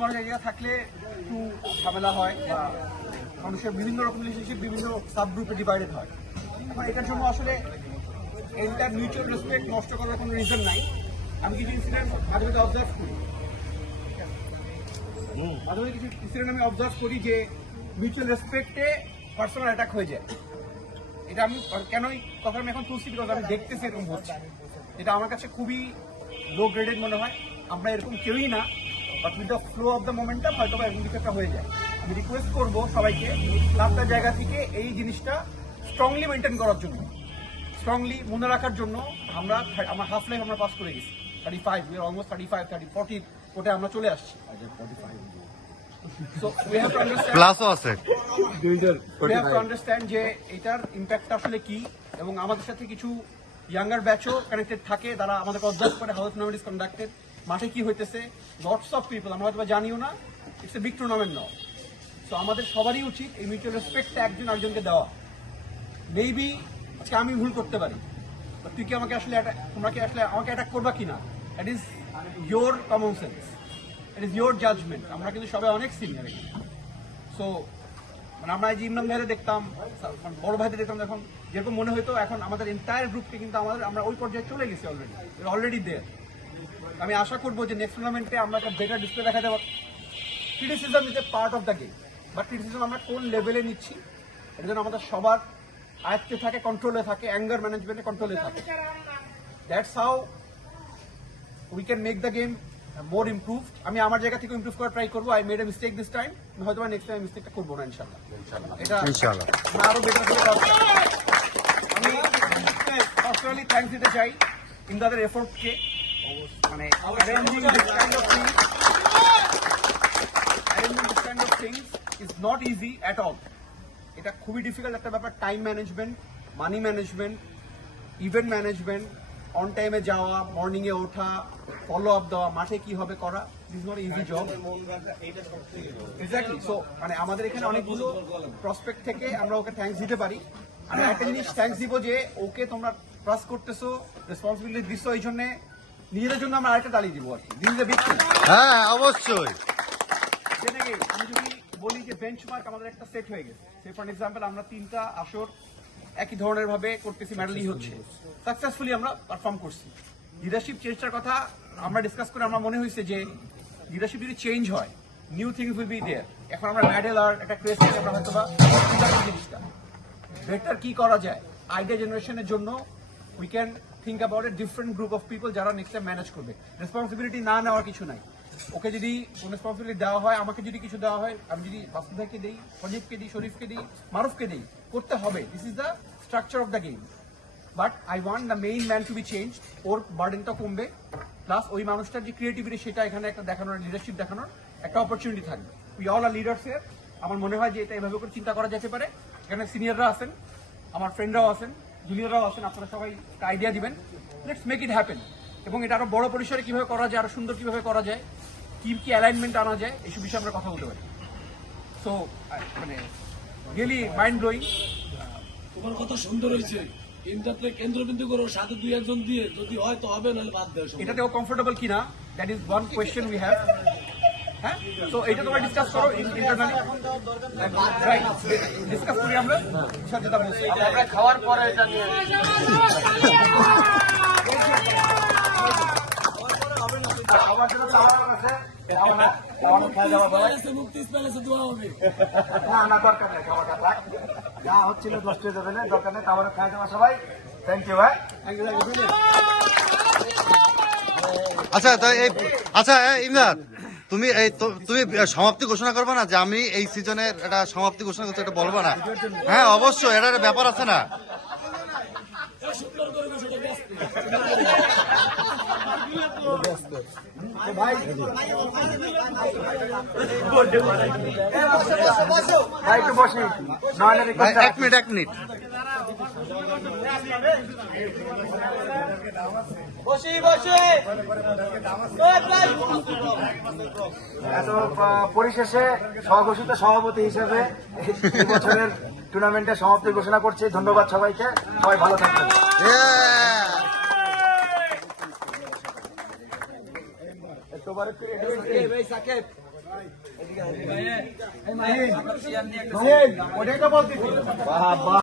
মানুষ এক জায়গায় থাকলে একটু ঝামেলা হয় বা মানুষের বিভিন্ন রকম রিলেশনশিপ বিভিন্ন সাব গ্রুপে ডিভাইডেড হয়। এখন এটার জন্য আসলে এন্টার মিউচুয়াল রেসপেক্ট নষ্ট করার কোনো রিজন নাই। আমি কিছু ইনসিডেন্ট মাঝে মাঝে অবজার্ভ করি, মাঝে মাঝে কিছু ইনসিডেন্ট আমি অবজার্ভ করি যে মিউচুয়াল রেসপেক্টে পার্সোনাল অ্যাটাক হয়ে যায়। এটা আমি কেন এই কথা আমি এখন তুলছি, বিকজ আমি দেখতেছি এরকম হচ্ছে। এটা আমার কাছে খুবই লো গ্রেডেড মনে হয়। আমরা এরকম কেউই না, but with the flow of the momentum হয়তো বা এরকম কিছু একটা হয়ে যায়। আমি রিকোয়েস্ট করবো সবাইকে ক্লাবটার জায়গা থেকে এই জিনিসটা স্ট্রংলি মেনটেন করার জন্য, স্ট্রংলি মনে রাখার জন্য। আমার হাফ লাইফ আমরা পাস করে গেছি 35, উই আর অলমোস্ট 35, 30, 40 ওটা আমরা চলে আসছি। So we have to understand, প্লাসও আছে। we have to understand যে এটার ইম্প্যাক্ট আসলে কি, এবং আমাদের সাথে কিছু ইয়াঙ্গার ব্যাচও কানেক্টেড থাকে, তারা আমাদেরকে অবজার্ভ করে হাউ টুর্নামেন্ট ইজ কন্ডাক্টেড, মাঠে কি হইতেছে। লটস অফ পিপল, আমরা হয়তো জানিও না, it's a big tournament now. So আমাদের সবারই উচিত এই মিউচুয়াল রেসপেক্টটা একজন আরেকজনকে দেওয়া। মেবি আজকে আমি ভুল করতে পারি, তুই কি আমাকে আসলে তোমরা কি আসলে আমাকে অ্যাটাক করবা কিনা, that is your common sense, it is your judgement. আমরা কিন্তু সবাই অনেক সিনিয়র। সো মানে আমরা এই যে ইমরান ভাইদের দেখতাম, বড় ভাইদের দেখতাম, এখন যেরকম মনে হতো এখন আমাদের এন্টায়ার গ্রুপকে কিন্তু আমরা ওই পর্যায়ে চলে গেছি অলরেডি দেয়ার। আমি আশা করবো যে নেক্সট টুর্নামেন্টে আমরা একটা বেটার ডিসপ্লে দেখাতে পারবো। Criticism is a part of the game, but criticism আমরা কোন লেভেলে নিচ্ছি এটা যেন আমাদের সবার আয়ত্তে থাকে, কন্ট্রোলে থাকে, অ্যাঙ্গার ম্যানেজমেন্টে কন্ট্রোলে থাকে। That's how we can make the game more improve. আমি আমার জায়গা থেকে ইমপ্রুভ করার ট্রাই করবো। I made a mistake this time, হয়তো নেক্সট টাইম মিস্টেকটা করবো না ইনশাল্লাহ। এটা আমরা আরো বেটার করে করার চেষ্টা করব। আমি পার্সোনালি থ্যাঙ্কস দিতে চাই ইমদাদের এফোর্টকে, মানে arranging this kind of things is not easy at all. এটা খুবই ডিফিকাল্ট একটা ব্যাপার। Time management, money management, event management, on টাইমে যাওয়া, মর্নিং এ ওঠা, ফলো আপ দেওয়া, মাঠে কি হবে করা, this not easy job. Exactly. So মানে আমাদের এখানে অনেকগুলো প্রসপেক্ট থেকে আমরা ওকে থ্যাঙ্কস দিতে পারি। আমি একটা জিনিস থ্যাঙ্কস দিব যে ওকে তোমরা ট্রাস্ট করতেছো, রেসপন্সিবিলিটি দিচ্ছ, এই জন্য নিজেদের জন্য আমরা আরেকটা তালি দিব আর কি। This is a big thing. হ্যাঁ অবশ্যই। যেটা কি আমি যদি বলি যে বেঞ্চমার্ক আমাদের একটা সেট হয়ে গেছে। সে ফর এক্সাম্পল আমরা 3টা আসর একই ধরনের ভাবে করতেছি, মেডালই হচ্ছে, সাকসেসফুলি আমরা পারফর্ম করছি। লিডারশিপ চেঞ্জটার কথা আমরা ডিসকাস করে আমরা মনে হয়েছে যে লিডারশিপ যদি চেঞ্জ হয়, new things will be there. এখন আমরা মেডেল আর একটা ক্রেজ থেকে আমরা হয়তো বা জিনিসটা বেটার কি করা যায় আইডিয়া জেনারেশনের জন্য, we can think about a different group of people যারা নেক্সট টাইম ম্যানেজ করবে। রেসপন্সিবিলিটি না নেওয়ার কিছু নাই। ওকে যদি কোন রেসপন্সিবিলিটি দেওয়া হয়, আমাকে যদি কিছু দেওয়া হয়, আমি যদি বাসুদাকে দিই, সজীবকে দিই, শরীফকে দিই, মারুফকে দিই, করতে হবে। This is the structure of the game. But I want the main man to be change. ওর বার্ডেনটা কমবে, প্লাস ওই মানুষটার যে ক্রিয়েটিভিটি সেটা এখানে একটা দেখানোর, লিডারশিপ দেখানোর একটা অপরচুনিটি থাকবে। উই অল আর লিডার্স এর। আমার মনে হয় যে এটা এভাবে করে চিন্তা করা যেতে পারে। এখানে সিনিয়ররা আছেন, আমার ফ্রেন্ডরাও আছেন, জুনিয়ররাও আছেন, আপনারা সবাই একটা আইডিয়া দিবেন। Let's make it happen. এবং এটা আরো বড় পরিসরে কিভাবে করা যায়, আরো সুন্দর কিভাবে করা যায়, কি কি অ্যালাইনমেন্ট আনা যায়, এইসব বিষয়ে আমরা কথা বলতে পারি। সো মানে রিয়েলি মাইন্ড ব্লোয়িং। তোমার কথা সুন্দর হয়েছে। ইন্টারপ্লে কেন্দ্রবিন্দু করো, সাথে 2-1 দিয়ে, যদি হয় তো হবে, নাহলে বাদ দেয়। এটাতেও কমফোর্টেবল কিনা, that is one question we have. হ্যাঁ, তো এটা তোমরা ডিসকাস করো ইন্টারনালি, রাইট? ডিসকাস করি আমরা সাথে যেটা বলছি আমরা খাওয়ার পরে এটা নিয়ে আমার জন্য খাওয়ার আছে। না দরকার নেই, খাওয়াটা থাক, যা হচ্ছিল নষ্ট হয়ে যাবে না, দরকার নেই, খাবার খাওয়া যাওয়া সবাই। থ্যাংক ইউ ভাই, থ্যাংক ইউ। আচ্ছা তো এই আচ্ছা ইমদাদ, তুমি তুমি সমাপ্তি ঘোষণা করবে না যে আমি এই সিজনের একটা সমাপ্তি ঘোষণা করছি, এটা বলবো না? হ্যাঁ অবশ্যই, এটার একটা ব্যাপার আছে না? ভাই একটু বসে, এক মিনিট। এত পরিশেষে স্বঘোষিত সভাপতি হিসেবে এই বছরের টুর্নামেন্টের সমাপ্তি ঘোষণা করছি। ধন্যবাদ সবাইকে, সবাই ভালো থাকবেন। ওটাই তো বলতেছি।